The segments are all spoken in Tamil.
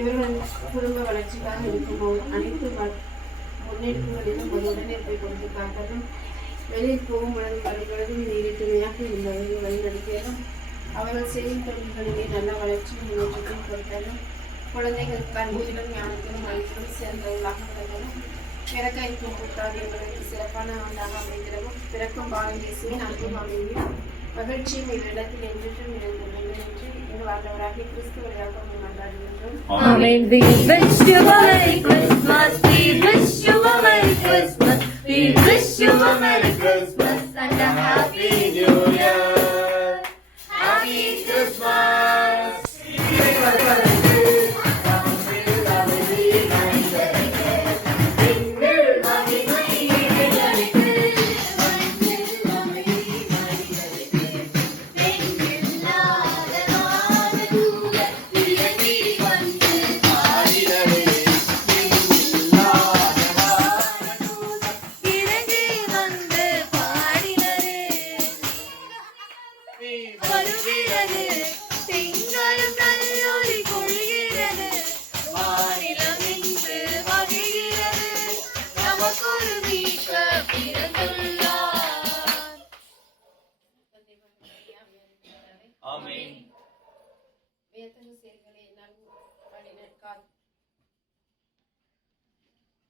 இவர்கள் குடும்ப வளர்ச்சிக்காக இருக்கும்போது அனைத்து முன்னேற்றங்களிலும் ஒரு உடனிருப்பை கொடுத்து காட்டலும் வெளியில் போகும் பொழுதும் நீடித்துமையாக இருந்தவர்களை வழிநடத்தியதும் அவர்கள் செய்யும் தொழில்களிலே நல்ல வளர்ச்சியும் முன்னேற்றத்தையும் கொடுத்தலும் குழந்தைகள் கல்வியிலும் ஞானத்திலும் அனைத்திலும் சேர்ந்தவர்களாக விளங்கலும் பிறக்க இருக்கும் புத்தாதியங்களுக்கு சிறப்பான ஆண்டாக அமைந்திடவும் பிறக்கும் பாலகேசுவின் அன்பும் அமைதியும் மகிழ்ச்சியும் இவ்விடத்தில் என்றும் இழந்துள்ளது என்று எங்கள் ஆண்டவராகிய கிறிஸ்து வழியாக கொண்டாடுகின்றோம். Amen. We wish you a Merry Christmas. We wish you a Merry Christmas. We wish you a Merry Christmas and a Happy New Year. Happy Christmas.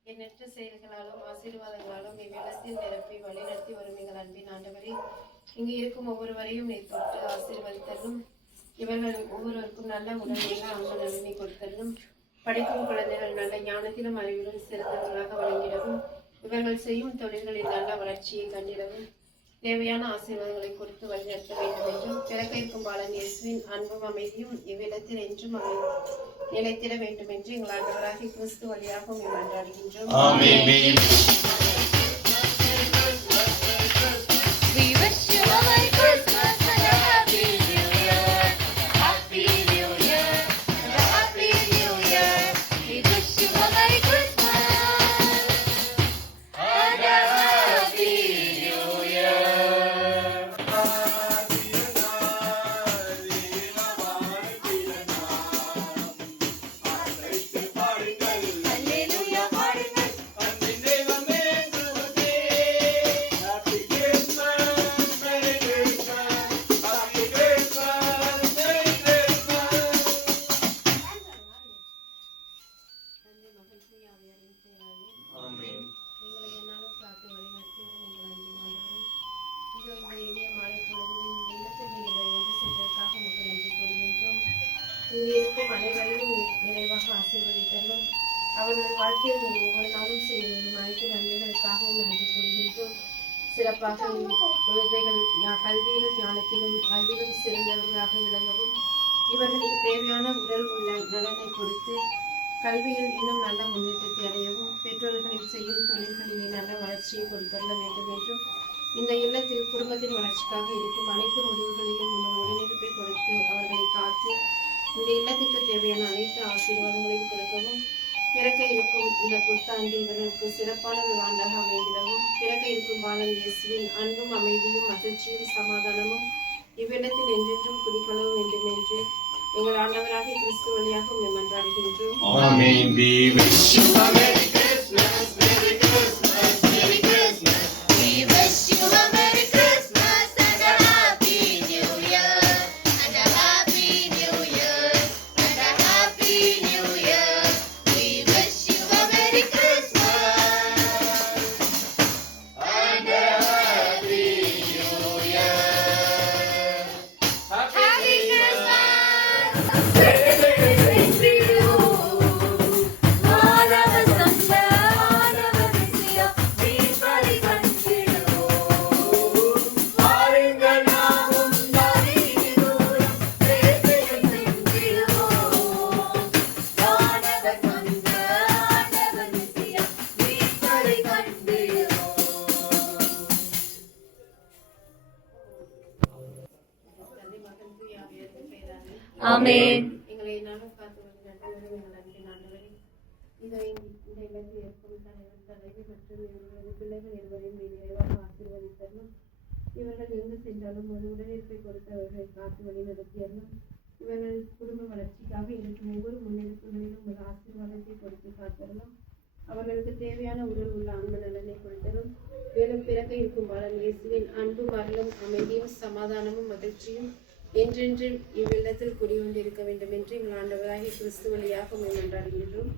எண்ணற்ற செயல்களாலும் ஆசீர்வாதங்களாலும் இவ்விடத்தில் நிரப்பி வழிநடத்தி வரும் எங்கள் அன்பின் ஆண்டவரே, இங்கு இருக்கும் ஒவ்வொருவரையும் நீ தொட்டு ஆசீர்வதித்தலும் இவர்கள் ஒவ்வொருவருக்கும் நல்ல உடனடியாக அன்பு நலனை கொடுத்தலும் படிக்கும் குழந்தைகள் நல்ல ஞானத்திலும் அறிவிலும் சிறந்தவர்களாக வழங்கிடவும் இவர்கள் செய்யும் தொழில்களில் நல்ல வளர்ச்சியை கண்டிடவும் தேவையான ஆசீர்வாதங்களை கொடுத்து வழிநடத்த வேண்டும் என்றும் பிறக்க இருக்கும் பாலன் இயேசுவின் அன்பும் அமைதியும் இவ்விடத்தில் என்றும் நிலைத்திட வேண்டும் என்று எங்கள் ஆண்டவராகிய கிறிஸ்து வழியாகவும் மன்றாடுகின்றோம். நிறைவாக ஆசீர்வதித்தலும் அவர்களது வாழ்க்கையில் ஒவ்வொரு நாளும் செய்யும் அனைத்து நன்மைகளுக்காகவும் நன்றி கூறுகின்றோம். சிறப்பாக குழந்தைகள் கல்வியிலும் ஞானத்திலும் அறிவிலும் சிறந்தவர்களாக விளங்கவும் இவர்களுக்கு தேவையான உடல் உள்ள நலனை கொடுத்து கல்வியில் இன்னும் நல்ல முன்னேற்றத்தை அடையவும் பெற்றோர்களில் செய்யும் தொழில்களிலே நல்ல வளர்ச்சியை கொடுத்தள்ள வேண்டும் என்றும் இந்த இல்லத்தில் குடும்பத்தின் வளர்ச்சிக்காக இருக்கும் அனைத்து முடிவுகளிலும் உள்ள உடனிருப்பை கொடுத்து அவர்களை காத்து இந்த இல்லத்திற்கு தேவையான அனைத்து ஆசீர்வாதங்களையும் கொடுக்கவும் பிறக்க இருக்கும் இந்த புத்தாண்டு இவர்களுக்கு சிறப்பான ஒரு ஆண்டாக அமைந்திடவும் பிறக்க இருக்கும் பாலன் இயேசுவின் அன்பும் அமைதியும் மகிழ்ச்சியும் சமாதானமும் இவ்விடத்தில் என்றென்றும் குடிக்கொள்ளவும் வேண்டும் என்று எங்கள் ஆண்டவராக கிறிஸ்து வழியாக மன்றாடுகின்றோம். மாணவ சங்க மாணவ விஷயம் ஆமென். எங்களை நானும் காத்து வழி நடத்துவதும் எங்கள் அன்பின் ஆண்டவரே. இதை இந்த இல்லத்தில் இருக்கும் தலைவர் தலைவி மற்றும் இவர்களது பிள்ளைகள் இருவரையும் நீ நிறைவாக ஆசீர்வதித்தரணும். இவர்கள் எங்கு சென்றாலும் ஒரு உடனிருப்பை கொடுத்தவர்களை காத்து வழி நடத்தியறணும். இவர்கள் குடும்ப வளர்ச்சிக்காக இருக்கும் ஒவ்வொரு முன்னெடுப்புகளிலும் உள்ள ஆசீர்வாதத்தை கொடுத்து காத்தரணும். அவர்களுக்கு தேவையான உடல் உள்ள ஆன்ம நலனை கொடுத்தரும். மேலும் பிறக்க இருக்கும் பாலன் இயேசுவின் அன்பும் அருளும் அமைதியும் சமாதானமும் மகிழ்ச்சியும் என்றென்றும் இவ்வில்லத்தில் குடிகொண்டிருக்க வேண்டும் என்று எங்கள் ஆண்டவராகிய கிறிஸ்து வழியாக உம்மை மன்றாடுகின்றோம்.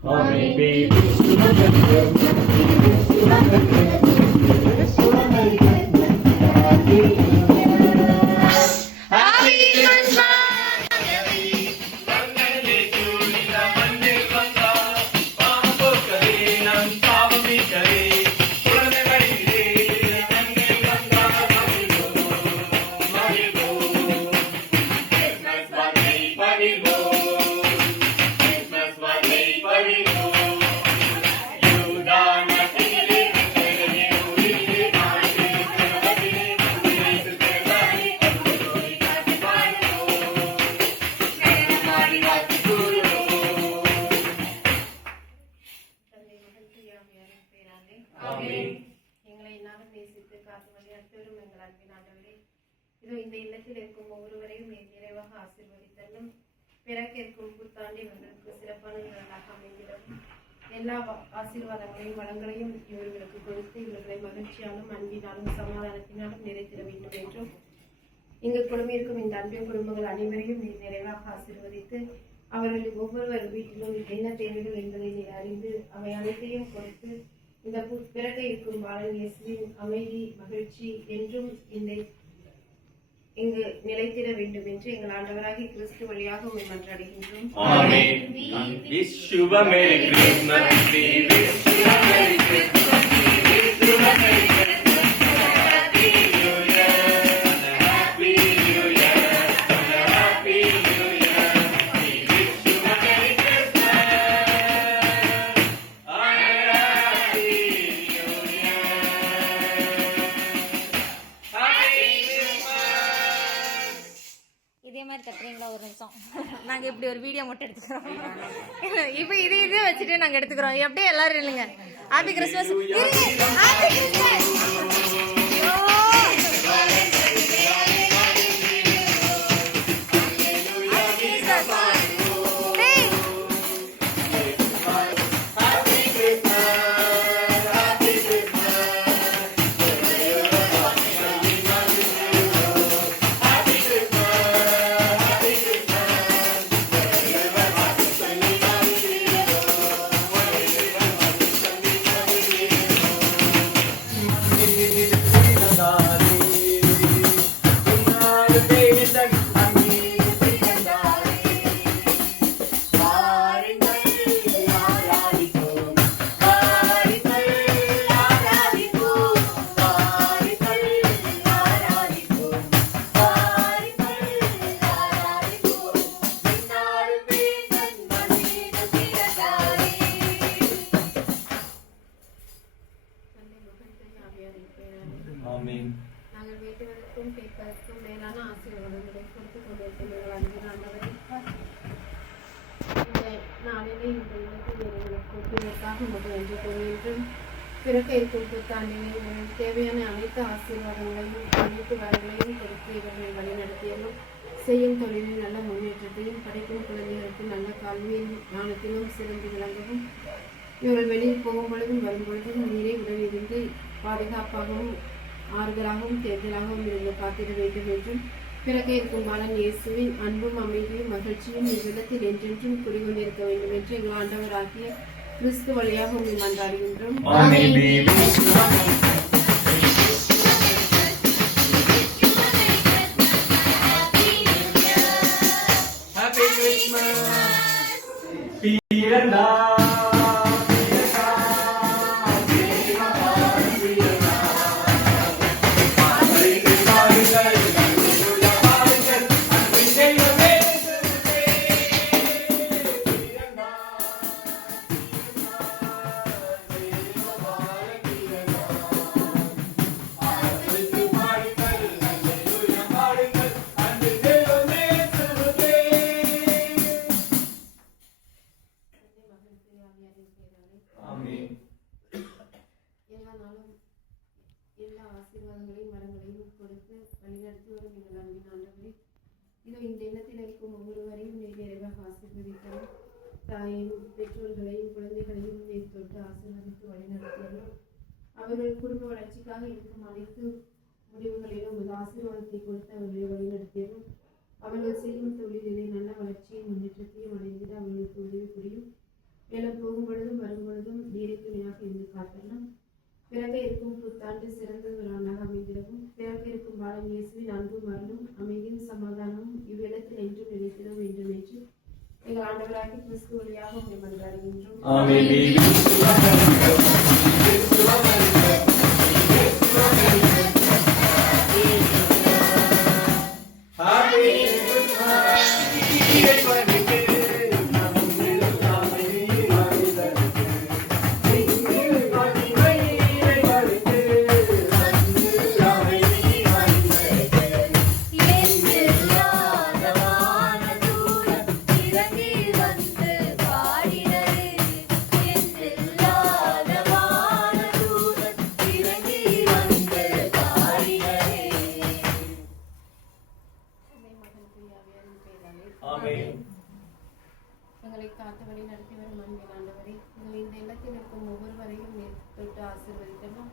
எங்களை நாளும் நேசித்து காத்து வழிநடத்துவதும் எங்கள் அன்பின் ஆண்டவரே. இதோ இந்த இல்லத்தில் இருக்கும் ஒவ்வொருவரையும் நிறைவாக ஆசீர்வதித்தரணும். பிறக்க இருக்கும் புத்தாண்டு இவர்களுக்கு சிறப்பான நாளாக அமைந்திடவும். எல்லா ஆசீர்வாதங்களையும் வளங்களையும் இவர்களுக்கு கொடுத்து இவர்களை மகிழ்ச்சியாலும் அன்பினாலும் சமாதானத்தினாலும் நிறைத்திட வேண்டும் என்றும் இங்கு குழுமியிருக்கும் இந்த அன்பின் குடும்பங்கள் அனைவரையும் நீர் நிறைவாக ஆசீர்வதித்து அவர்கள் ஒவ்வொருவர் வீட்டிலும் என்ன தேவைகள் என்பதை நீர் அறிந்து அவை அனைத்தையும் கொடுத்து இந்த பிறக்க இருக்கும் பாலன் இயேசுவின் அமைதி மகிழ்ச்சி என்றும் இங்கு நிலைத்திட வேண்டும் என்று எங்கள் ஆண்டவராகிய கிறிஸ்து வழியாக உம்மை மன்றாடுகின்றோம். ஆமென். Wish you a Merry Christmas. We wish you a Merry Christmas. We wish you a Merry Christmas. Happy New Year. Happy New Year. Happy New Year. We wish you a Merry Christmas. Happy New Year. Happy Christmas. இதே மாதிரி தட்டுறீங்களா ஒரு நிமிஷம்? நாங்க இப்படி ஒரு வீடியோ மட்டும் எடுத்துக்கிறோம். இப்போ இதே வச்சுட்டு நாங்க எடுத்துக்கிறோம். அப்படியே எல்லாரும் இல்லைங்க. Happy Christmas. Happy Christmas. நாங்கள் வேண்டுவதற்கும் கேட்பதற்கும் மேலான ஆசீர்வாதங்களை கொடுத்து கொண்டிருக்கும் எங்கள் அன்பின் ஆண்டவரே. இந்த நாளிலே இந்த இடத்தில் எங்களுக்காக முதல் என்று கூறுகின்றோம். பிறக்க இருக்கும் புத்தாண்டிலே இவர்கள் தேவையான அனைத்து ஆசீர்வாதங்களையும் அனைத்து வரங்களையும் கொடுத்து இவர்களை வழிநடத்தியலும் செய்யும் தொழிலில் நல்ல முன்னேற்றத்தையும் படைக்கும் குழந்தைகளுக்கு நல்ல கல்வியின் ஞானத்திலும் சிறந்து விளங்கவும் இவர்கள் வெளியில் போகும் பொழுதும் வரும் பொழுதும் நீரை உதவியிருந்து பாதுகாப்பாகவும் ஆறுதலாகவும் தேர்தலாகவும் இருந்து காத்திட வேண்டும் என்றும் பிறக்க இருக்கும் பாலன் இயேசுவின் அன்பும் அமைதியும் மகிழ்ச்சியும் இவ்விடத்தில் என்றென்றும் குடிகொண்டிருக்க வேண்டும் என்று எங்கள் ஆண்டவராகிய கிறிஸ்து வழியாக உங்களை மன்றாடுகின்றோம். எல்லா ஆசீர்வாதங்களையும் வரங்களையும் கொடுத்து வழிநடத்தி வரும் எங்கள் அன்பின் ஆண்டவரே, இதோ இந்த எண்ணத்தில் இருக்கும் ஒவ்வொருவரையும் நீர் நிறைவாக ஆசீர்வதித்தரும். தாயையும் பெற்றோர்களையும் குழந்தைகளையும் நீர் தொட்டு ஆசீர்வதித்து வழிநடத்தியரும். அவர்கள் குடும்ப வளர்ச்சிக்காக இருக்கும் அனைத்து முடிவுகளிலும் உங்கள் ஆசீர்வாதத்தை கொடுத்து அவர்களை வழிநடத்தியரும். அவர்கள் செய்யும் தொழிலிலே நல்ல வளர்ச்சியும் முன்னேற்றத்தையும் அடைந்திட அவர்களுக்கு உதவி புரியும். மேலும் போகும் பொழுதும் வரும் பொழுதும் நீரை துணையாக இருந்து காத்தரணும். பிறகு இருக்கும் புத்தாண்டு சிறந்த ஒரு ஆண்டாக அமைந்திடவும், பிறகு இருக்கும் பாலம் இயேசுவின் அன்பும் அருளும் அமைதியும் சமாதானமும் இவ்விடத்தில் என்றும் நிலைத்திட வேண்டும் என்று எங்கள் ஆண்டவராகிய கிறிஸ்து வழியாக உங்களை மன்றாடுகின்றோம். எங்களை காத்து வழி நடத்தி வரும் அன்பின் ஆண்டவரே, இந்த இல்லத்தில் இருக்கும் ஒவ்வொருவரையும் தொட்டு ஆசீர்வதித்தரும்.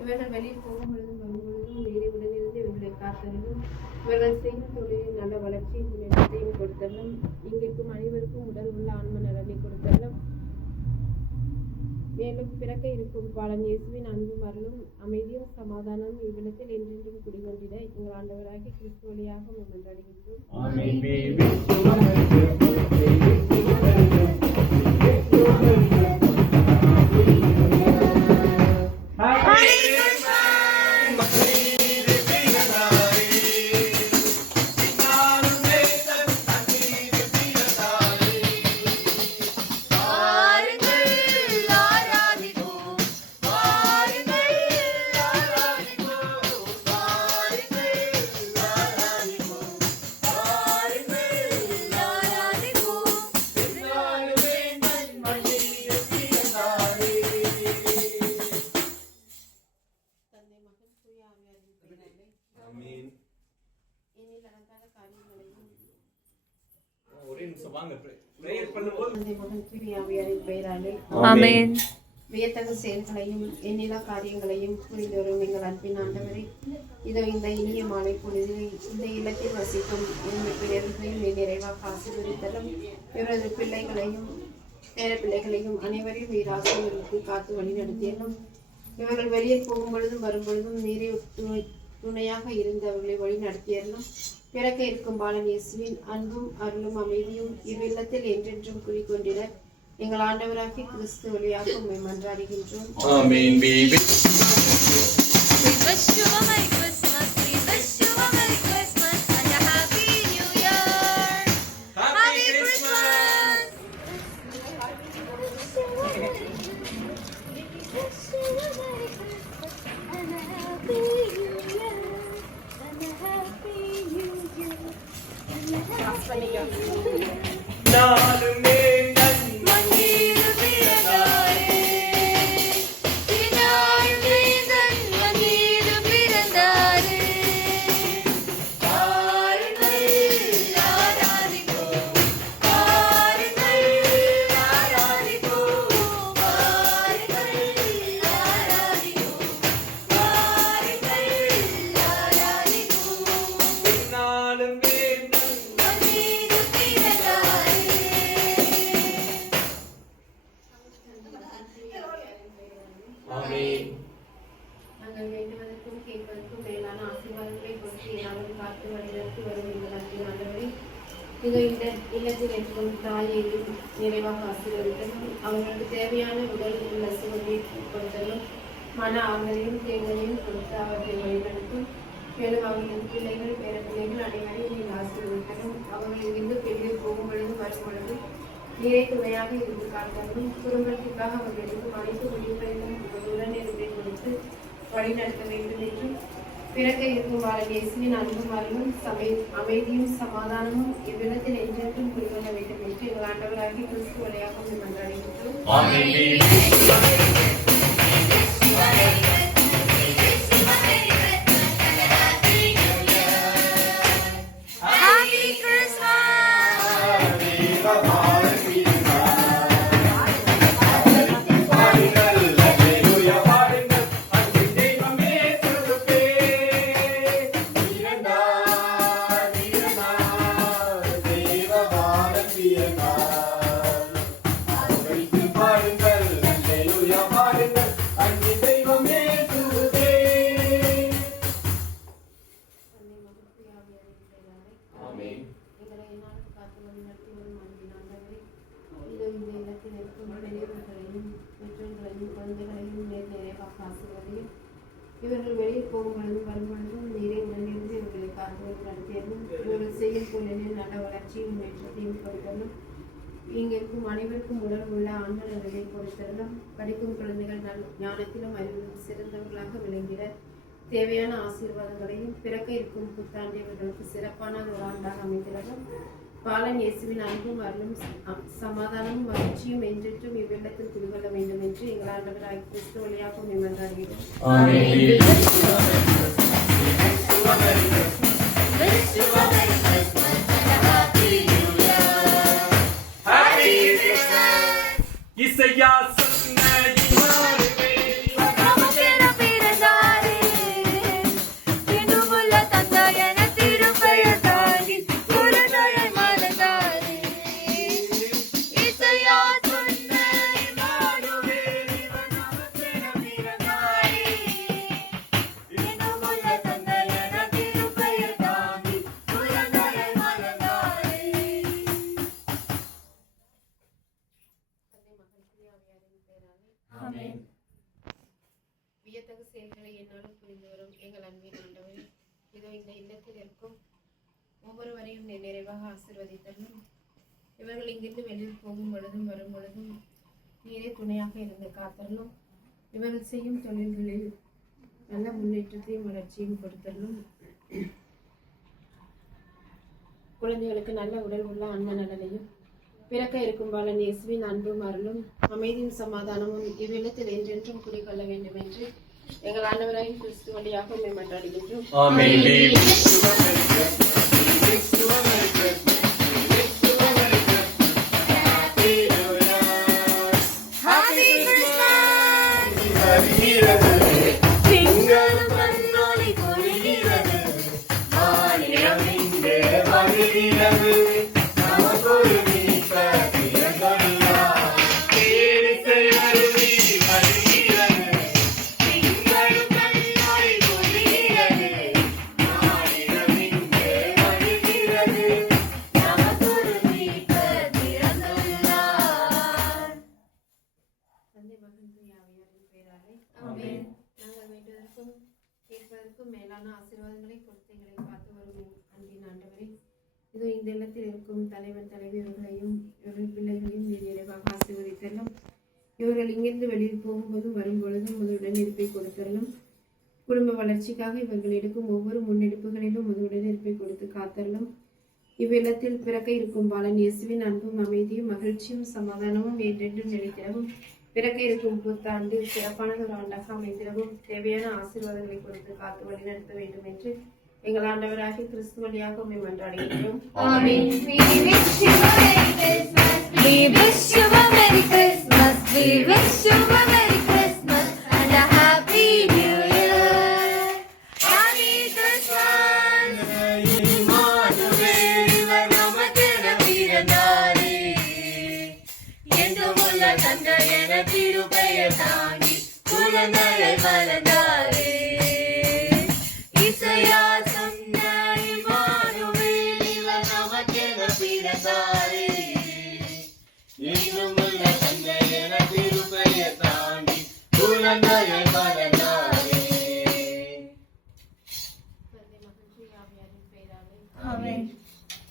இவர்கள் வெளியில் போகும் பொழுதும் வரும் பொழுதும் நீரை உடனிருந்து இவர்களை காத்தரலும். இவர்கள் செய்யும் தொழிலில் நல்ல வளர்ச்சியும் முன்னேற்றத்தையும் கொடுத்தரலும். இங்கிருக்கும் அனைவருக்கும் உடல் உள்ள ஆன்ம நலனை கொடுத்தரலும். மேலும் பிறக்க இருக்கும் பாலன் இயேசுவின் அன்பும் அருளும் அமைதியும் சமாதானமும் இவ்விடத்தில் என்றென்றும் குடிகொண்டிட எங்கள் ஆண்டவராகிய கிறிஸ்து வழியாக மன்றாடுகின்றோம். வியத்தகு செயல்களையும் எண்ணிலா காரியங்களையும் புரிந்து வரும் எங்கள் அன்பின் ஆண்டவரே, இதோ இந்த இனிய மாலை பொழுதில் இந்த இல்லத்தில் வசிக்கும் எங்கள் பிள்ளைகளையும் நிறைவாக ஆசீர்வதித்தலும். இவரது பிள்ளைகளையும் பேர பிள்ளைகளையும் அனைவரையும் நீர் ஆசீர்வதித்து காத்து வழி நடத்தியலும். இவர்கள் வெளியே போகும் பொழுதும் வரும் பொழுதும் நீரை துணையாக இருந்து அவர்களை வழி நடத்தியலும். பிறக்க இருக்கும் பாலன் இயேசுவின் அன்பும் அருளும் அமைதியும் இவ்வில்லத்தில் என்றென்றும் குடிக்கொண்டிட எங்கள் ஆண்டவராகிய கிறிஸ்து வழியாக உம்மை மன்றாடுகின்றோம். நாங்கள் வேண்டுவதற்கும் கேட்பதற்கும் மேலான ஆசீர்வாதங்களை கொடுத்து என்னாலும் காத்து வழிநடத்தி வரும் எங்கள் அன்பின் ஆண்டவரே, இதோ இந்த இல்லத்தில் இருக்கும் தாயையும் நிறைவாக ஆசீர்வதித்தலும். அவர்களுக்கு தேவையான உடல் உள்ள சுகத்தை கொடுத்தலும். மன ஆறுதலையும் தேவையையும் கொடுத்து அவர்களை வழிநடத்தும். மேலும் அவர்களது பிள்ளைகள் பேர பிள்ளைகள் அனைவரையும் நீங்கள் ஆசீர்வதித்தலும். அவர்கள் இங்கிருந்து வெளியே போகும் பொழுது வரும் பொழுது நீரை துணையாக இருந்து காத்தலும். குடும்பத்திற்காக அவர்களுக்கு அனைத்து முடிவுகளையும் உடனிருப்பை கொடுத்து வழிநடத்த வேண்டும் என்றும், பிறக்க இருக்கும் பாலன் இயேசுவின் அன்பும் அருளும் அமைதியும் சமாதானமும் இவ்விடத்தில் என்றென்றும் குடிகொள்ள வேண்டும் என்று எங்கள் ஆண்டவராகிய கிறிஸ்து வழியாக மன்றாடுகின்றோம். இவர்கள் வெளியில் போகும் பொழுதும் வரும் பொழுதும் நீரை உடனிருந்து இவர்களை காத்து நடத்தியதும் இவர்கள் செய்யும் தொழிலில் நல்ல வளர்ச்சியும் முன்னேற்றத்தையும் கொடுத்ததும் இங்கு இருக்கும் அனைவருக்கும் உடல் உள்ள ஆன்ம நிலையை கொடுத்ததும் படிக்கும் குழந்தைகள் ஞானத்திலும் அறிவிலும் சிறந்தவர்களாக விளங்கிட தேவையான ஆசீர்வாதங்களையும் பிறக்க இருக்கும் புத்தாண்டு இவர்களுக்கு சிறப்பான ஒரு ஆண்டாக அமைகிறதும் பாலன் இயேசுவின் அன்பும் அருளும் சமாதானமும் மகிழ்ச்சியும் என்றென்றும் இவ்விடத்தில் குடிகொள்ள வேண்டும் என்று எங்கள் ஆண்டவராய் கிறிஸ்து வழியாக மேம்படுகிறோம். இசையா வியத்தகு செயல்களை என்னாலும் புரிந்து வரும் எங்கள் அன்பின் ஆண்டவரே, இதோ இந்த இல்லத்தில் இருக்கும் ஒவ்வொருவரையும் நிறைவாக ஆசீர்வதித்தலும் இவர்கள் இங்கிருந்து வெளியில் போகும் பொழுதும் வரும் பொழுதும் நீரே துணையாக இருந்து காத்தரலும் இவர்கள் செய்யும் தொழில்களில் நல்ல முன்னேற்றத்தையும் வளர்ச்சியும் கொடுத்தலும் குழந்தைகளுக்கு நல்ல உடல் உள்ள ஆன்ம நலனையும் பிறக்க இருக்கும் பாலன் இயேசுவின் அன்பும் அருளும் அமைதியும் சமாதானமும் இவ்விடத்தில் என்றென்றும் குடிக்கொள்ள வேண்டும் என்று எங்கள் ஆண்டவராகிய கிறிஸ்து வழியாக உம்மை மன்றாடுகின்றோம். மேலான ஆசீர்வாதங்களை கொடுத்து எங்களை காத்து வரும் அன்பின் ஆண்டவரே, இதோ இந்த இல்லத்தில் இருக்கும் தலைவன் தலைவியர்களையும் இவர்கள் பிள்ளைகளையும் நீர் நிறைவாக ஆசீர்வதித்தரலும் இவர்கள் இங்கிருந்து வெளியில் போகும்போதும் வரும்பொழுதும் முதலுடன் இருப்பை கொடுத்தரலும் குடும்ப வளர்ச்சிக்காக இவர்கள் எடுக்கும் ஒவ்வொரு முன்னெடுப்புகளிலும் முதலுடன் இருப்பை கொடுத்து காத்தரலும் இவ்வில்லத்தில் பிறக்க இருக்கும் பாலன் இயேசுவின் அன்பும் அமைதியும் மகிழ்ச்சியும் சமாதானமும் என்றென்றும் நிலைத்திடவும் பிறக்க இருக்கும் புத்தாண்டு சிறப்பானது ஒரு ஆண்டாக அமைந்திடவும் தேவையான ஆசீர்வாதங்களை கொடுத்து காத்து வழிநடத்த வேண்டும் என்று எங்கள் ஆண்டவராகிய கிறிஸ்து வழியாக உம்மை மன்றாடுகின்றோம்.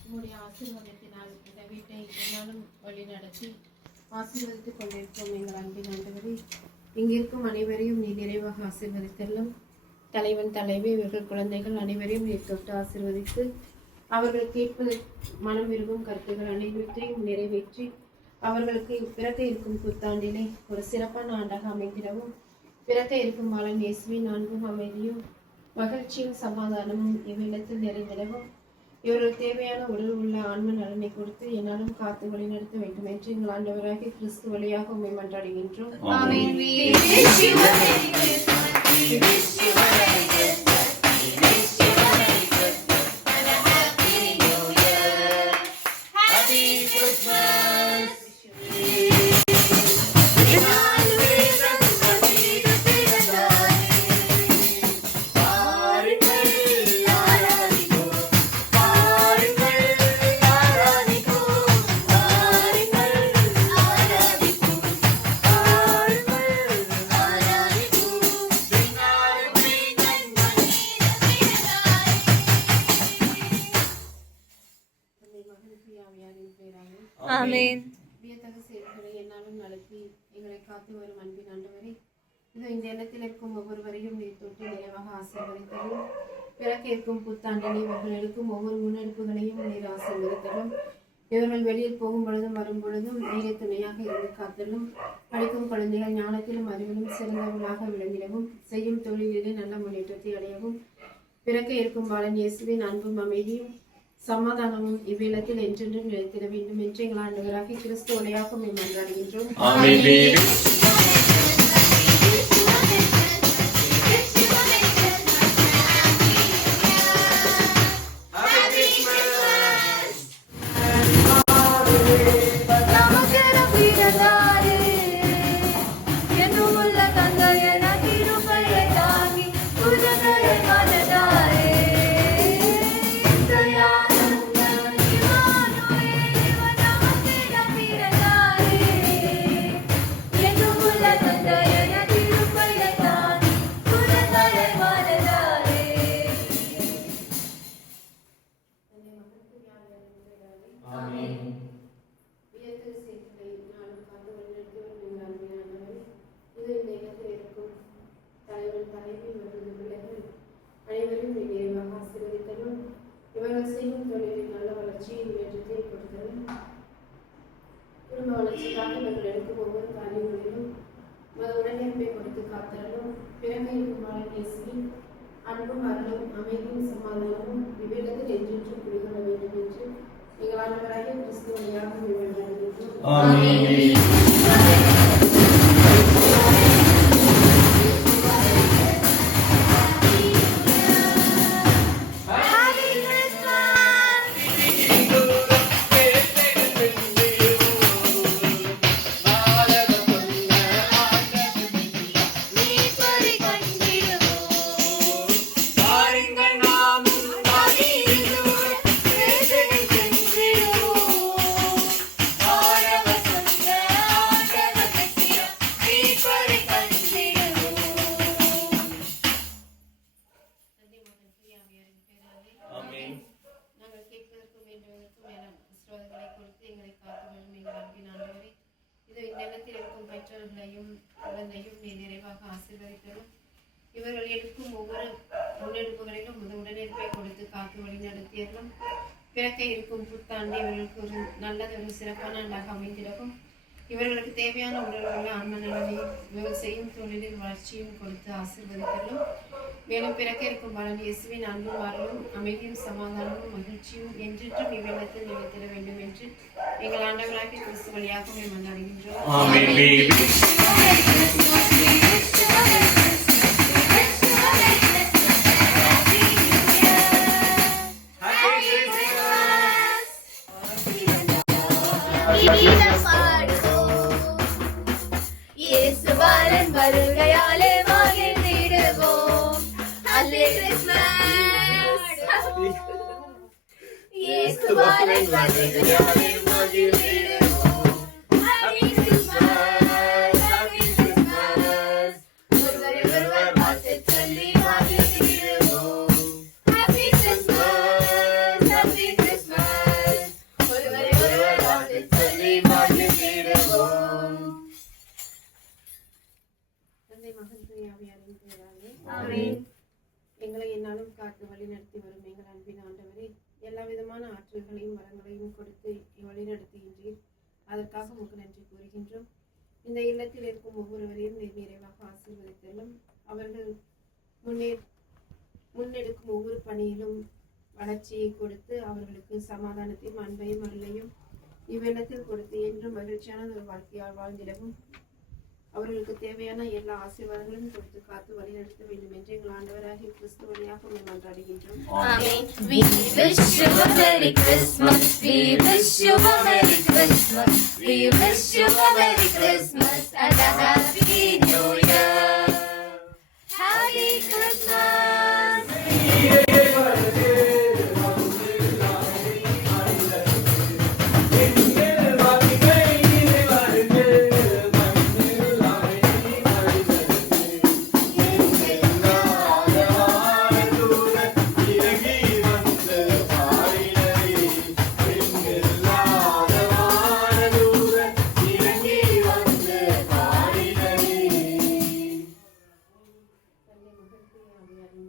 உம்முடைய ஆசீர்வாதத்தினால் இந்த வீட்டை என்னாலும் வழி நடத்தி ஆசீர்வதித்துக் கொண்டிருப்போம். எங்கள் அன்பின் ஆண்டவரே, இங்கிருக்கும் அனைவரையும் நீ நிறைவாக ஆசீர்வதித்தரலும் தலைவன் தலைவி இவர்கள் குழந்தைகள் அனைவரையும் நீர் தொட்டு ஆசீர்வதித்து அவர்கள் கேட்பது மனம் விரும்பும் கருத்துக்கள் அனைவற்றையும் நிறைவேற்றி அவர்களுக்கு பிறக்க இருக்கும் புத்தாண்டிலே ஒரு சிறப்பான ஆண்டாக அமைந்திடவும் பிறக்க இருக்கும் பாலன் இயேசுவின் அன்பும் அமைதியும் மகிழ்ச்சியும் சமாதானமும் இவ்விடத்தில் நிறைந்திடவும் இவர்கள் தேவையான உடல் உள்ள ஆன்ம நலனை கொடுத்து என்னாலும் காத்து வழிநடத்த வேண்டும் என்று எங்கள் ஆண்டவராகிய கிறிஸ்து வழியாக உம்மை மன்றாடுகின்றோம். ஆமென். வியத்தக செயல்களை என்னாலும் நடத்தி எங்களை காத்து வரும் அன்பின் ஆண்டவரே, இதோ இந்த எண்ணத்தில் இருக்கும் ஒவ்வொருவரையும் நீர் தொட்டு நிறைவாக ஆசீர்வதித்தரும். பிறக்க இருக்கும் புத்தாண்டினை இவர்கள் எடுக்கும் ஒவ்வொரு முன்னெடுப்புகளையும் நீர் ஆசீர்வதித்தரும். இவர்கள் வெளியில் போகும் பொழுதும் வரும் பொழுதும் நீரை துணையாக இருந்து காத்தலும். படிக்கும் குழந்தைகள் ஞானத்திலும் அறிவிலும் சிறந்தவர்களாக விளங்கிடவும், செய்யும் தொழிலிலே நல்ல முன்னேற்றத்தை அடையவும், பிறக்க இருக்கும் பாலன் இயேசுவின் அன்பும் அமைதியும் சமாதானமும் இவ்விடத்தில் என்றென்றும் நிலைத்திட வேண்டும் என்று எங்கள் ஆண்டவராகிய கிறிஸ்து வழியாக மன்றாடுகின்றோம். அனைவரும் நிறைவாக ஆசீர்வதித்தலும். இவர்கள் செய்யும் தொழிலில் நல்ல வளர்ச்சியை ஏற்றத்தை கொடுத்தலும். குடும்ப வளர்ச்சிக்காக இவர்கள் எடுக்கும் ஒவ்வொரு காரியங்களிலும் உடனேற்பை கொடுத்து காத்தலும். பிறகு இருக்கும் பாலன் இயேசுவின் அன்பும் அருளும் அமைதியும் சமாதானமும் இவ்விடத்தில் என்றென்றும் குடிகொள்ள வேண்டும் என்று எங்கள் ஆண்டவராகிய கிறிஸ்து வழியாக வேண்டுகின்றோம். பெற்றோர்களையும் குழந்தையும் நீ நிறைவாக ஆசீர்வதித்தரும். இவர்கள் எடுக்கும் ஒவ்வொரு முன்னெடுப்புகளிலும் உடனேற்பை கொடுத்து காத்து வழி நடத்தியதும். பிறக்க இருக்கும் புத்தாண்டு இவர்களுக்கு ஒரு நல்லதொரு சிறப்பான ஆண்டாக அமைந்திடவும், இவர்களுக்கு தேவையான உடலுள்ள ஆன்ம நலனையும் இவர்கள் செய்யும் தொழிலில் வளர்ச்சியும் கொடுத்து ஆசீர்வதித்தலும். மேலும் பிறக்க இருக்கும் பாலன் இயேசுவின் அன்பும் அருளும் அமைதியும் சமாதானமும் மகிழ்ச்சியும் என்றென்றும் இவ்விடத்தில் நிலைத்திட வேண்டும் என்று எங்கள் ஆண்டவராகிய கிறிஸ்து வழியாக மன்றாடுகின்றோம். இயேசுபாலன் வருகையாலே மகிழ்ந்திடுவோம். ஹல்லே கிறிஸ்மஸ். இயேசுபாலன் வருகையாலே மகிழ்ந்திடுவோம். Happy Christmas. Happy Christmas. ஒருவரை ஒருவர் பார்த்து சொல்லி மகிழ்ந்திடுவோம். Happy Christmas. Happy Christmas. ஒருவரை ஒருவர் பார்த்து சொல்லி மகிழ்ந்திடுவோம். எங்களை என்னாலும் காத்து வழி நடத்தி வரும் எங்கள் அன்பின் ஆண்டவரே, எல்லா விதமான ஆற்றல்களையும் வரங்களையும் கொடுத்து வழி நடத்துகின்றீர். அதற்காக உங்களுக்கு நன்றி கூறுகின்றோம். இந்த இல்லத்தில் இருக்கும் ஒவ்வொருவரையும் நிறைவாக ஆசீர்வதித்தலும். அவர்கள் முன்னெடுக்கும் ஒவ்வொரு பணியிலும் வளர்ச்சியை கொடுத்து அவர்களுக்கு சமாதானத்தையும் அன்பையும் அருளையும் இவ்விடத்தில் கொடுத்து என்றும் மகிழ்ச்சியான ஒரு வாழ்க்கையால் வாழ்ந்திடவும், அவர்களுக்கு தேவையான எல்லா ஆசீர்வாதங்களையும் கொடுத்து காத்து வழிநடத்த வேண்டும் என்று எங்கள் ஆண்டவராகிய கிறிஸ்து வழியாக மன்றாடுகின்றோம். We wish you a Merry Christmas. We wish you a Merry Christmas. We wish you a Merry Christmas and a Happy New Year. Happy Christmas.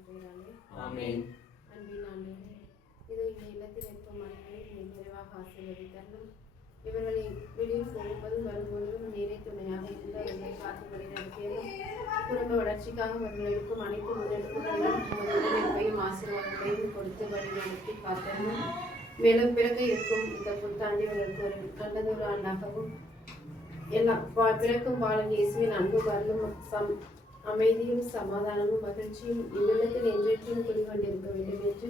பெயராலே ஆமென். அன்பின் ஆண்டவரே, இதோ இந்த இல்லத்தில் இருக்கும் மனிதனை நீ நிறைவாக ஆசீர்வதித்தரணும். இவர்களை வெளியில் போகும்போதும் வரும்போதும் நீரே துணையாக இருந்து அவர்களை காத்து வழி நடத்தியதும் குடும்ப வளர்ச்சிக்காக அவர்கள் எடுக்கும் அனைத்து முன்னெடுப்புகளிலும் உதவியையும் ஆசீர்வாதங்களையும் கொடுத்து வழி நடத்தி காத்தரணும். மேலும் பிறகு இருக்கும் இந்த புத்தாண்டு இவர்களுக்கு ஒரு நல்லதொரு ஆண்டாகவும் எல்லாம் பிறக்கும் பாலன் இயேசுவின் அன்பு வரலும் அமைதியும் சமாதானமும் மகிழ்ச்சியும் இவ்விடத்தில் என்றென்றும் குடிகொண்டிருக்க வேண்டும் என்று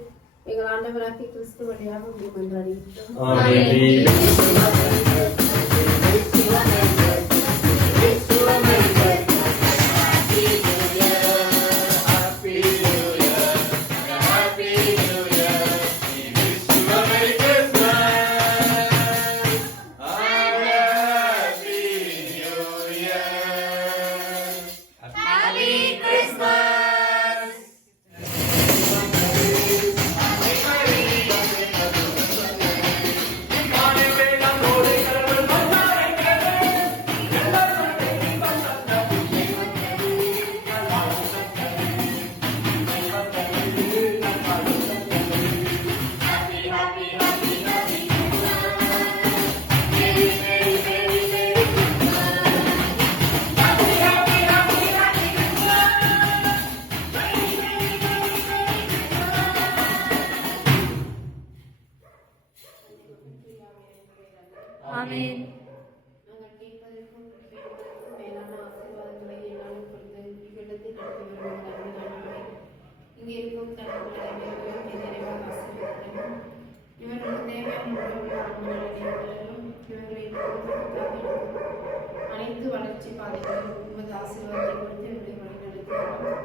எங்கள் ஆண்டவராகிய கிறிஸ்து வழியாக உங்களை மன்றாடுகிறோம். ஆமென். நாங்கள் கேட்பதற்கும் கேட்பதற்கும் மேலான ஆசீர்வாதங்களை என்னாலும் கொடுத்து இவ்விடத்தில் நடத்தி வரும் எங்கள் அன்பின் ஆண்டவரே, இங்கே இருக்கும் தலைவர்களையும் நிறைவாக ஆசீர்வதித்தரணும். இவர்களுக்கு தேவையான உணவுள்ள ஆன்மநலனையும் இவர்களின் குடும்பத்துக்காக இருக்கும் அனைத்து வளர்ச்சி பாதைகளிலும் உமது ஆசீர்வாதத்தை கொடுத்து இவர்களை வழிநடத்தியறணும்.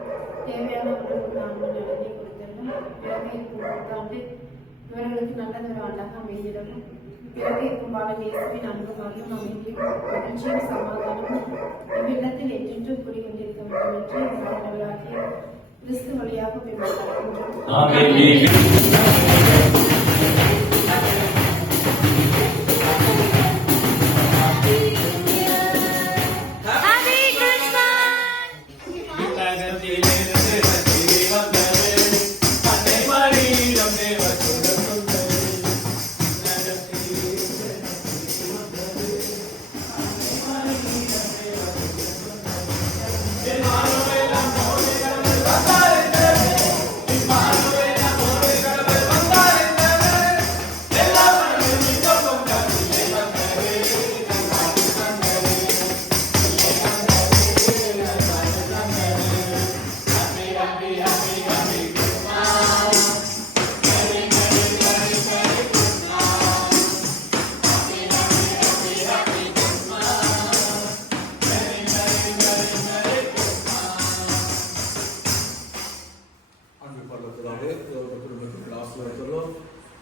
தேவையான உணவுள்ள ஆன்மநலனை கொடுத்தரணும். பிறகு இருக்கும் புத்தாண்டு இவர்களுக்கு நல்லதொரு ஆண்டாக அமைந்திடணும். பிறகு இருக்கும் பாலன் இயேசுவின் அன்பு மரணம் அமைதியும் மகிழ்ச்சியும் சமாதானமும் இவ்விடத்தில் என்றென்றும் கூறிக்கொண்டிருக்க வேண்டும் என்று எங்கள் ஆண்டவராகிய கிறிஸ்து வழியாக பின்பற்றுகின்றோம். Happy Christmas.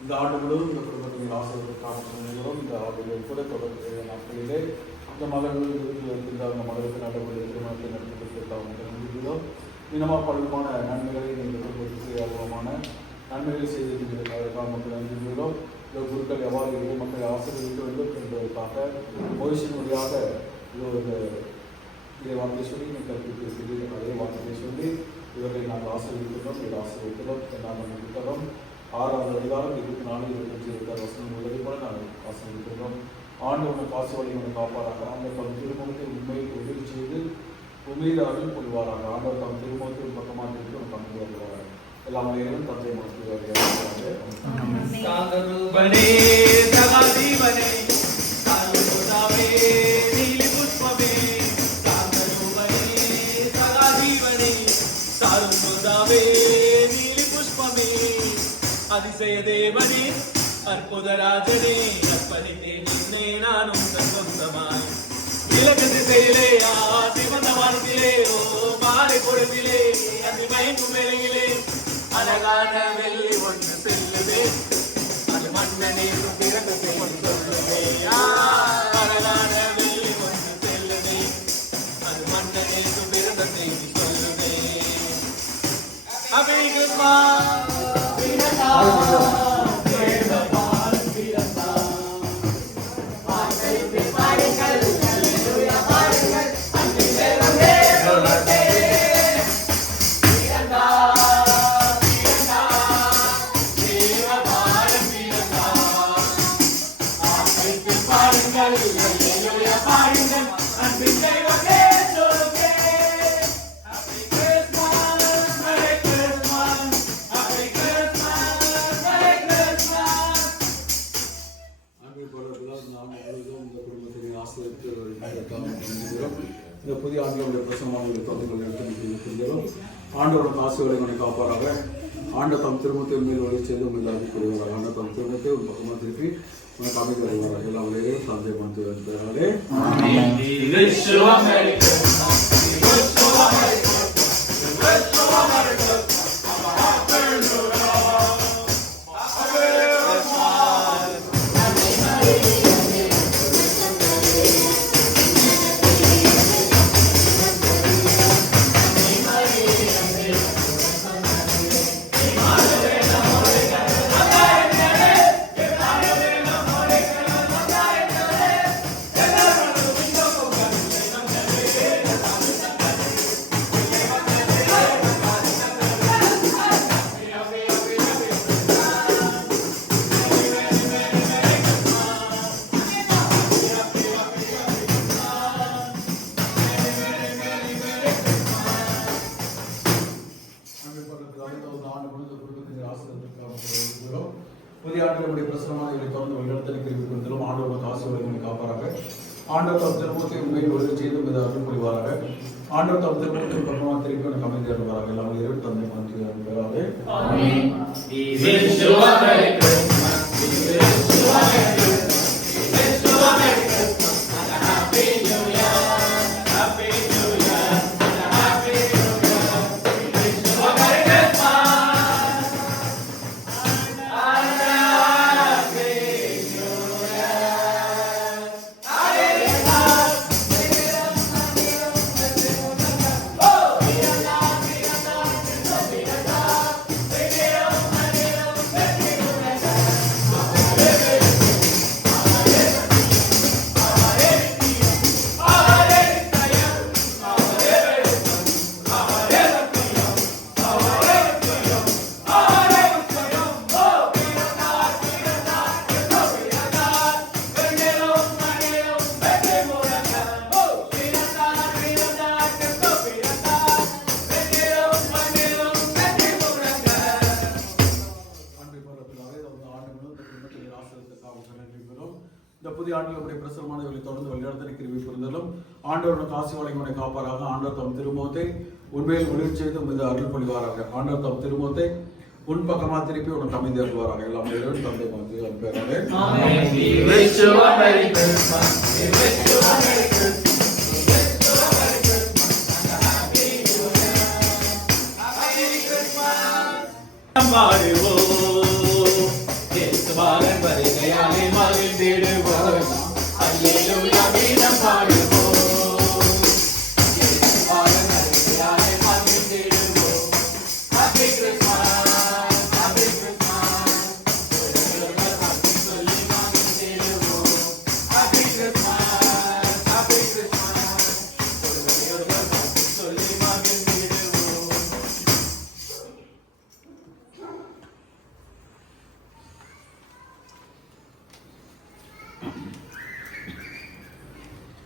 இந்த ஆண்டு முழுவதும் இந்த குடும்பத்தின் ஆசிரியர்கள் காரணம் இந்த ஆண்டுகள் கூட தொடர்பு நாட்களிலே அந்த மகர்கள் இருக்கின்ற அந்த மகளுக்கு நல்லபடியாக திருமணத்தை நடத்துவதற்காக இனமா பலமான நன்மைகளை நீங்கள் குடும்பத்துக்கு அவ்வளவான நன்மைகளை செய்திருக்கிறதுக்காக மக்கள் நன்றிகளோம். இந்த குருக்கள் எவ்வாறு இரு மக்களை ஆசிரியர்க்க வேண்டும் என்பதற்காக முயற்சியின் வழியாக இதை வார்த்தை சொல்லி கற்பித்து சொல்லி அதே வார்த்தையை சொல்லி இவர்களை நாங்கள் ஆசிரியக்கிறோம். இதை ஆசிரியக்கிறோம் நாங்கள் இருக்கிறோம். 6வது அதிகாரம் 24 25 வசனம் உள்ளதை கூட நாங்கள் ஆசிரியக்கிறோம். ஆண்டு உனக்கு ஆசீர்வாதம் உனக்கு காப்பாராக. ஆண்டவர் தம் திருமுகத்தை உண்மையை உதவி செய்து உண்மையில் அருள் கொள்வாராக. ஆண்டவர் தம் திருமுகத்தை பக்கமாக இருக்கு உனக்கு அமைதி வருவாராக. எல்லாம் நேரம் தந்தை மனசுவாரே சாந்தரூபனே சகாதீவனே சாந்தரூபனே நீலி புஷ்பமே சாந்தரூபனே சகாதீவனே சாந்தரூபனே நீலி புஷ்பமே அதிசய தேவனே அற்புத ராஜனே அர்ப்பணித்தேன் என்னை நானும் சொந்தமாய் இலக்கு திசையிலே சிவந்த வானத்திலே மாலை பொழுதிலே அதி மயங்கும் வேளையிலே அழகான வெள்ளி ஒன்று செல்லுவே அது மன்னனே பிறகு சொல்லுவே அழகான வெள்ளி ஒன்று செல்லுவே அது மன்னனே பிறந்த செய்தி சொல்லுவே Happy Christmas! இந்த புதிய ஆண்டுகளுடைய பிரசனமான தொகுதிகள் எடுத்து ஆண்டவரோட ஆசைகளை கொண்டு காப்பாராக. ஆண்ட தம் திருமணத்தை மேல் வழி செய்து உண்மையிலாக கூறுவார். ஆண்ட தம் திருமணத்தை ஒரு பக்கமாக திருப்பி உனக்கு அமைக்க வருவார். எல்லாமே சந்தை மனத்தை வருகிறாரே. புதிய ஆண்டுகளுடைய பிரசனமான இவரை தொடர்ந்து வழிநடத்தலை திருப்பி கொடுத்தாலும் ஆண்டோட ஆசீர்வாதங்களை காப்பாராக. ஆண்டவர் தம் திருமணத்தை உண்மையில் ஒழுங்கு செய்து மீது அருள் புரிவாராக. ஆண்டவர் தம் திருமணத்தை பக்கமாக திருப்பி எனக்கு அமைதி அருள்வாராக. எல்லாம் இறைவன் தந்தை மனத்தில் அருள்வாராக. இந்த புதிய ஆண்டுகளுடைய பிரசனமானவர்களை தொடர்ந்து வழிநடத்தலை கிருபை புரிந்தாலும் ஆண்டவரோட காசி வழங்கி காப்பாராக. ஆண்டவர் தம் திருமுகத்தை உண்மையில் ஒளிர் செய்து மீது அருள் பொழிவாராக. ஆண்டவர் தம் திருமுகத்தை உன் பக்கமா திருப்பி உனக்கு அமைதி அருள்வாராக. எல்லாம் இறைவன் தந்தை மனத்தில் அன்பேராக.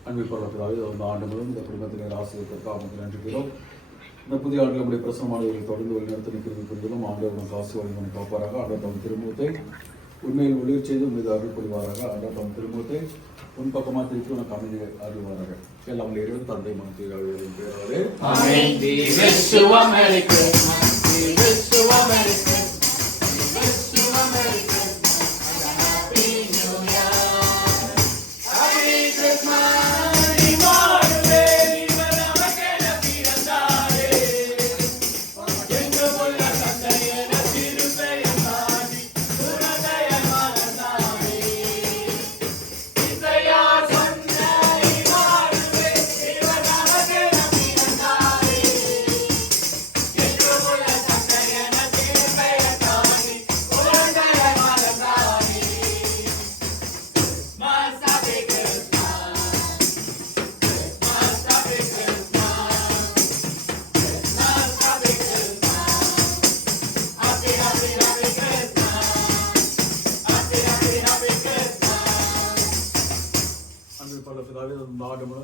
அன்பிற்குரியவர்களே, இந்த ஆண்டு முழுவதும் இந்த குடும்பத்தினர் ஆசிரியர்களுக்கு அவங்களுக்கு நன்றி கூறும். இந்த புதிய ஆண்டுகளுடைய பிரசனமானவர்களை தொடர்ந்து வழிநடத்தலை கிருபை புரிந்தாலும் ஆண்டவர் காசு வழங்கி காப்பாராக. ஆண்டவர் தம் திருமுகத்தை உண்மையில் ஒளிர் செய்து மீது அருள் புரிவாராக. ஆண்டவர் தம் திருமுகத்தை உன் பக்கமாக திருப்பி உனக்கு அமைதி அறிவாராக. எல்லாம் இறைவன் தந்தை மனத்தில் பேராலே.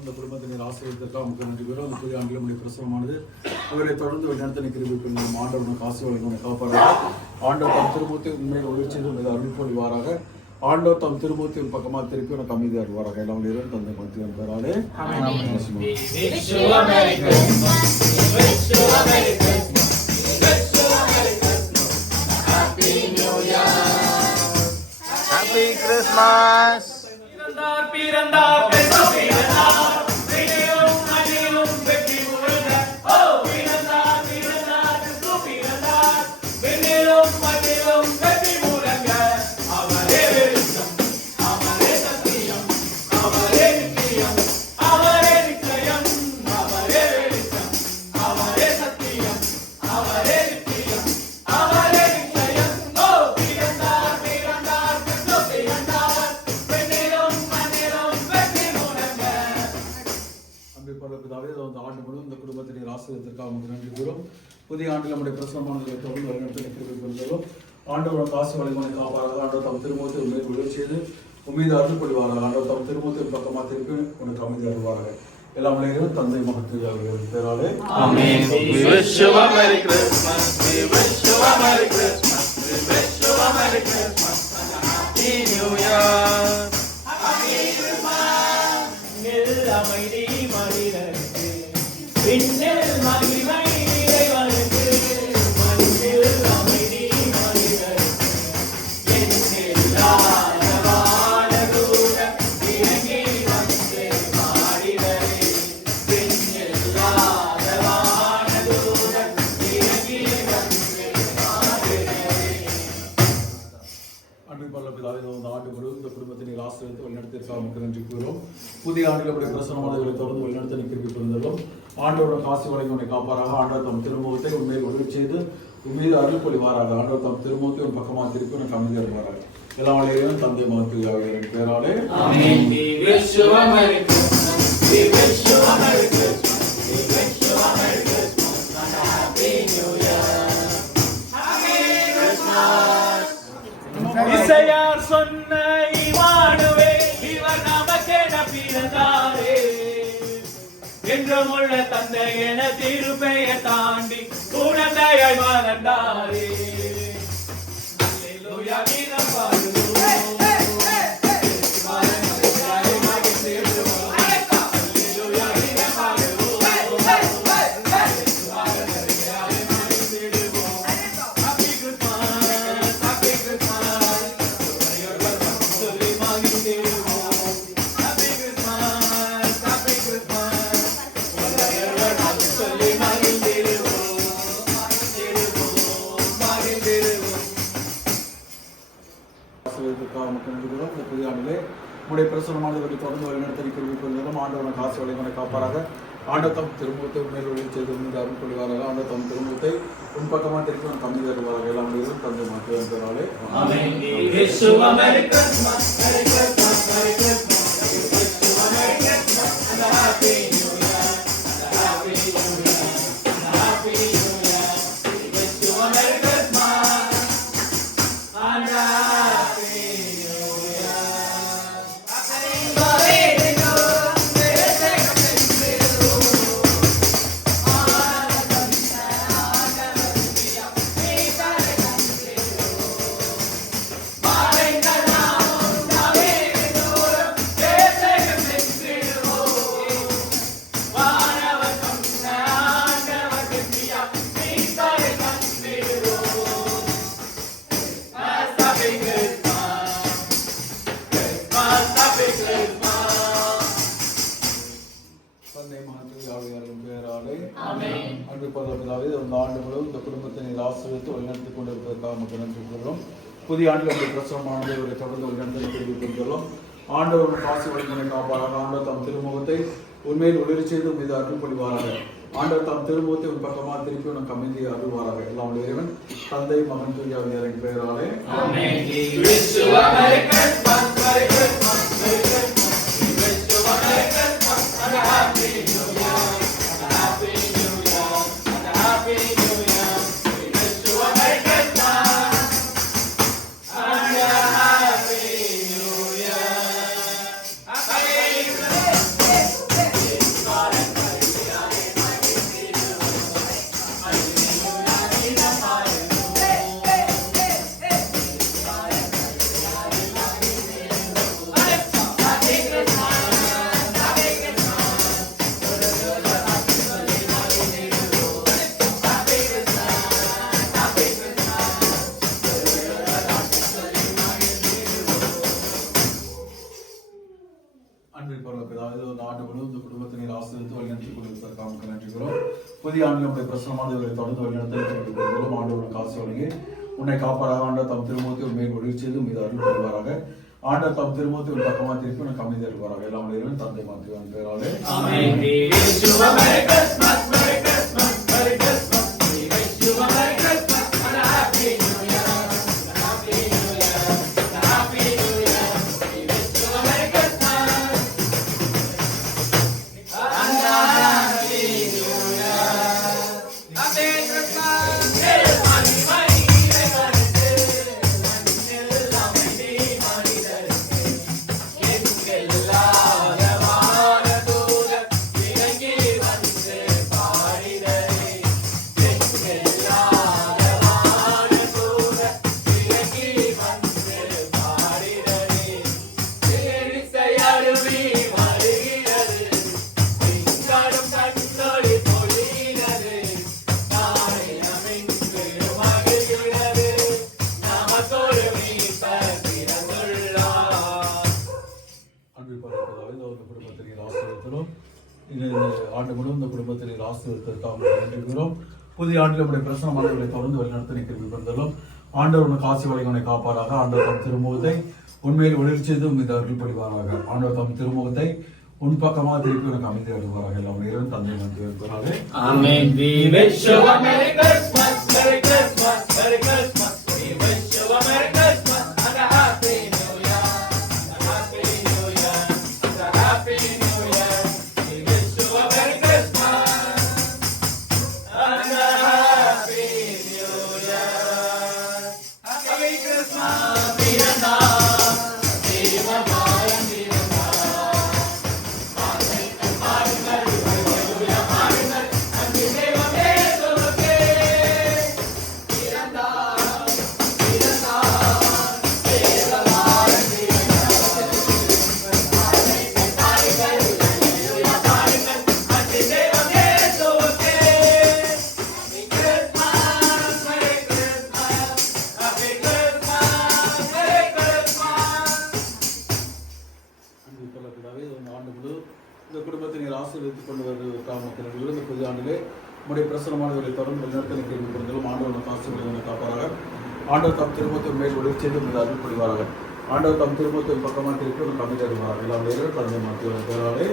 இந்த குடும்பத்தினர் ஆசிரியர்களுக்காக நமக்கு நன்றி கூறும். அந்த புதிய ஆண்டுகளுடைய பிரசவமானது அவரை தொடர்ந்து வழிநடத்தலை கிருபை புரியும். ஆண்டவனுக்கு காசு வழங்கி காப்பாராக. ஆண்டவர் தம் திருமுகத்தை உண்மையில் ஒளிர் செய்து மீது அருள் பொழிவாராக. ஆண்டவர் தம் திருமூர்த்தியின் பக்கமாக திருப்பி உனக்கு அமைதியாக இருவாராக. எல்லாம் நேரம் தந்தை மத்தியம் பெறாலே. Happy Christmas. பிறந்தார் ஆண்டு முழுவதும் இந்த குடும்பத்தின் ஆசிரியத்திற்காக நன்றி கூறும். புதிய ஆண்டில் நம்முடைய பிரசனமானதை தொடர்ந்து வழிநடத்தும். ஆண்டவர் காசு வழிமனை காப்பாராக. ஆண்டவர் தம் திருமூர்த்தி உண்மை விழை செய்து உம்மீது அருள் பொழிவாராக. ஆண்டவர் தம் திருமூர்த்தி பக்கமாக திருப்பி உனக்கு அமைதி அருள்வாராக. எல்லாம் விளையாடும் தந்தை மகத்துவ பேராலே. புதிய ஆண்டில் நம்முடைய பிரசனமானவர்களை தொடர்ந்து வழிநடத்த கிருபை புரிந்துள்ளோம். ஆண்டவரோட காசு வழங்கி காப்பாராக. ஆண்டவர் தம் திருமுகத்தை உண்மையில் ஒளி செய்து உண்மையில் அருள் பொழிவாராக. ஆண்டவர் தம் திருமுகத்தை உன் பக்கமாக திருப்பி உனக்கு அமைதி அருள்வாராக. எல்லாம் வழியிலும் தந்தை மகத்துவ பேராலே. இசையார் சொன்ன இவானுவே இவர் நமக்கென பிறந்தாரே என்றுமுள்ள தந்தை என திருப்பெயர் தாண்டி குழந்தையாய் மறந்தாரே. அல்லேலூயா வீரம் பாடுவோம். புதிய ஆண்டிலே உடைய பிரசனமானவர்களை தொடர்ந்து வழிநடத்தி கேள்வி கொள்வதும் ஆண்டவன் காசு வழிமனை காப்பாராக. ஆண்டவர் தம் திருமுகத்தை உண்மையில் ஒளி செய்து உண்மை அருள் கொள்வாராக. ஆண்டவர் தம் திருமுகத்தை உன் பக்கமாக திருப்பி உன் கம்மி தருவாராக. எல்லாம் நேரம் தந்தை மத்திய பெறாலே. புதிய ஆண்டில் பிரசவமானதை ஒரு தொடர்ந்து வழிநடத்தி கேள்வி கொண்டுள்ளோம். ஆண்டவர் காசு வழிமுறை காப்பாராக. ஆண்டவர் தம் திருமுகத்தை உண்மையில் ஒளிர் செய்து மீது அருள் பொழிவாராக. ஆண்டவர் தம் திருமுகத்தை உன் பக்கமாக திருப்பி உனக்கு அமைதியை அருள்வாராக. எல்லாம் இறைவன் தந்தை மகன் தூயாவின் பெயராலே. நமக்கு நன்றி கூறும். புதிய ஆண்டு நம்முடைய பிரசனமான இவரை தொடர்ந்து வழிநடத்தும் ஆண்டவருக்கு காசு வழங்கி உன்னை காப்பாராக. ஆண்டவர் தம் திருமுகத்தை உண்மையில் ஒளி செய்து மீது அருள் புரிவாராக. ஆண்டவர் தம் திருமுகத்தை ஒரு பக்கமாக திருப்பி உனக்கு அமைதி அருள்வாராக. எல்லாம் உடைய தந்தை மாற்றுவான் பேராலே. ஆண்டு முழுவதும் இந்த குடும்பத்தில் ஆசீர்வதித்திருக்கிறோம். புதிய ஆண்டில் நம்முடைய பிரசனமானவர்களை தொடர்ந்து வழிநடத்த நிற்கிறது பிறந்தலும் ஆண்டவர் உனக்கு ஆசி வழங்கனை காப்பாராக. ஆண்டவர் தம் திருமுகத்தை உண்மையில் ஒளிர் செய்து மீது அருள் படிவாராக. ஆண்டவர் தம் திருமுகத்தை உன் பக்கமாக திருப்பி உனக்கு அமைதி அருள்வாராக. எல்லாம் இறைவன் தந்தை நன்றி வருகிறாரே. Amen. We wish you a Merry Christmas, Merry Christmas, Merry Christmas. We wish you a Merry Christmas and a Happy New Year, a Happy New Year, and a Happy New Year. We wish you a Merry Christmas and a Happy New Year. Happy Christmas, Virana, Virana. இந்த குடும்பத்தை நீர் ஆசீர்வதித்துக் கொண்டு வருவதற்காக இந்த புதிய ஆண்டிலே உடைய பிரசனமானவர்களை தொடர்ந்து வழிநடத்த கேள்வி கொடுத்தாலும் ஆண்டவர் ஆசீர்வதிகளை காப்பாராக. ஆண்டவர் தம் திருமணத்தின் மேல் ஒளி செய்து மீது அருள் புரிவாராக. ஆண்டவர் தம் திருமணத்தின் பக்கமாக திருப்பி ஒரு கம்மி தருவார்கள். எல்லாம் வேறு கடமை மாற்றுவார் பேராலே.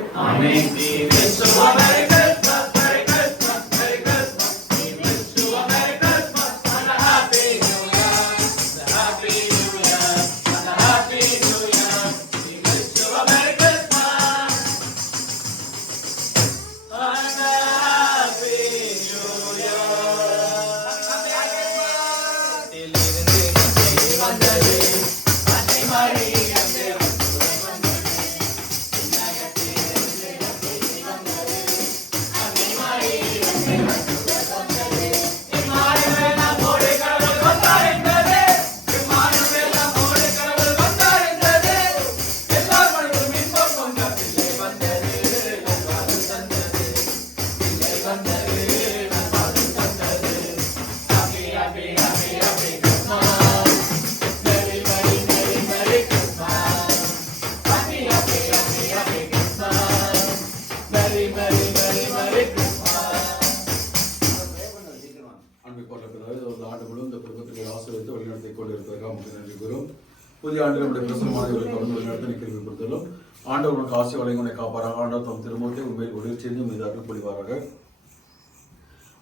புதிய ஆண்டு நம்முடைய பிரசனமானவர்களை தொடர்ந்து வழிநடத்த கேள்வி கொடுத்தாலும் ஆண்டவர் உனக்கு ஆசி வழங்கனை காப்பாராக. ஆண்டவர் தம் திருமுகத்தை உண்மையில் ஒளிர் செய்து மீது அருள் பொழிவாராக.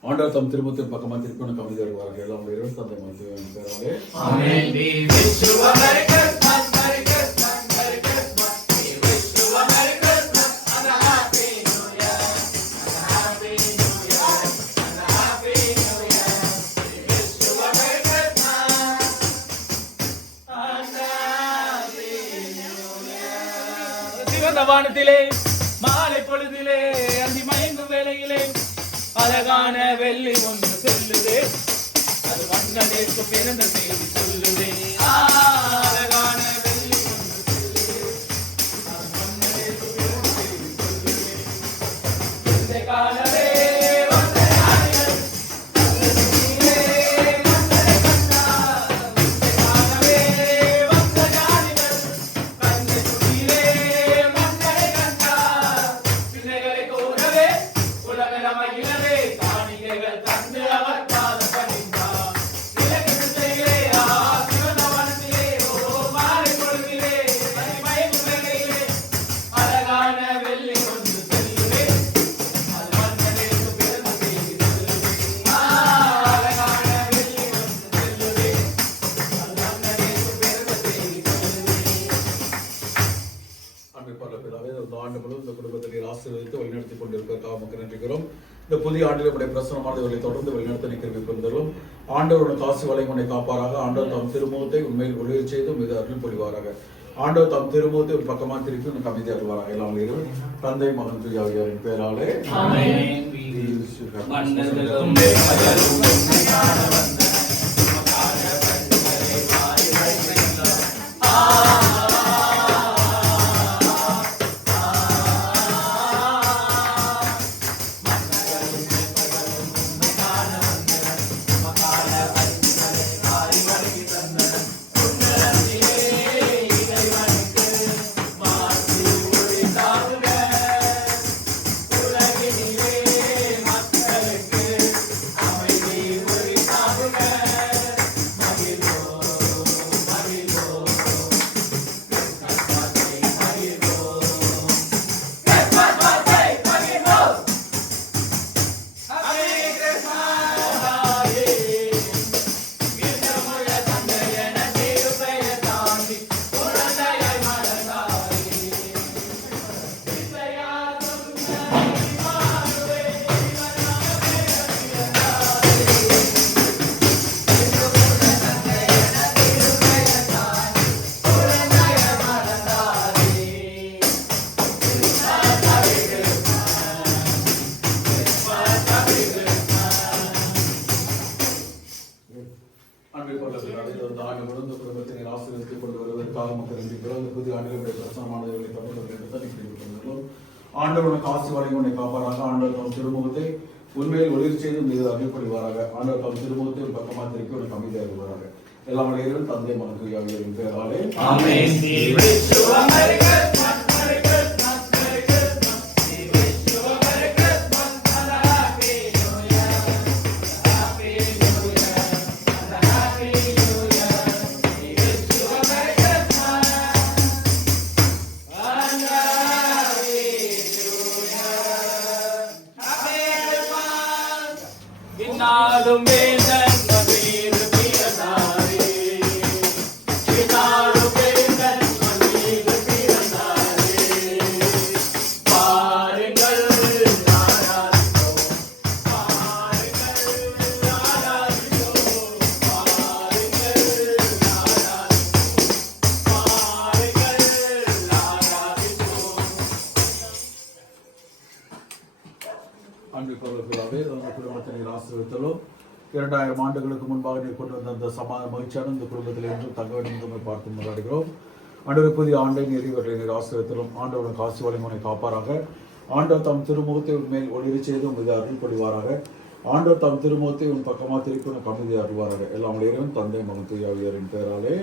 ஆண்டவர் தம் திருமுகத்தின் பக்கமாக திருப்பி உனக்கு அமைதி வருவார்கள். எல்லாம் உடைய தந்தை மாற்றுவாங்க. வானத்திலே மாலை பொழுதிலே அந்தி மயங்கும் வேளையிலே அழகான வெள்ளி ஒன்று சொல்லுதே, அது வண்ணதேக்கு பிறந்த செய்தி சொல்லுதே. அழகான வெள்ளி ஒன்று சொல்லுதே, அது வண்ணதேக்கு பிறந்த செய்தி சொல்லுதே. இந்த காலவே ஆண்டு முழுவதும் இந்த குடும்பத்தை நீர் ஆசீர்வதித்து வழிநடத்தி கொண்டிருப்பதற்காக உமக்கு நன்றிக்கிறோம். இந்த புதிய ஆண்டில் உடைய பிரசனமானவர்களை தொடர்ந்து வழிநடத்த நிற்கிறது கொண்டரும் ஆண்டவருடைய காசு வளைமுனை காப்பாராக. ஆண்டவர் தம் திருமுகத்தை உண்மையில் ஒளிர செய்து மீது அருள் பொழிவாராக. ஆண்டவர் தம் திருமுகத்தை ஒரு பக்கமாக திருப்பி உனக்கு அமைதி அருள்வாராக. எல்லாம் தந்தை மகன் தூயாவியாரின் பேராலே ஆண்டவருடைய காசு வளைமுனை காப்பாராக. ஆண்டவர் தம் திருமுகத்தை உண்மையில் ஒளிர் செய்து மீது அருள் பொழிவாராக. ஆண்டவர் தம் திருமுகத்தை ஒரு பக்கமாக திருப்பி உனக்கு அமைதி அருள்வாராக. எல்லாம் வழியிலும் தந்தை மகன் தூயாவியாரின் பேராலே குடும்பத்தினர் ஆசீர்வதித்தலும் 2000 ஆண்டுகளுக்கு முன்பாக நீர் கொண்டு வந்த அந்த சமாதான மகிழ்ச்சியான இந்த குடும்பத்தில் என்றும் தங்க வேண்டும் பார்த்து கொண்டாடுகிறோம். ஆண்டவர் புதிய ஆண்டை இவர்களை நீர் ஆசீர்வதித்தலும். ஆண்டவருடைய காசு வளைமுனை காப்பாராக. ஆண்டவர் தம் திருமுகத்தை மேல் ஒளிர செய்து மீது அருள் பொழிவாராக. ஆண்டவர் தம் திருமுகத்தை உன் பக்கமாக திருப்பி உனக்கு அமைதி அருள்வாராக. எல்லாம் இறைவன் தந்தை மகன் தூயாவியாரின் பேராலே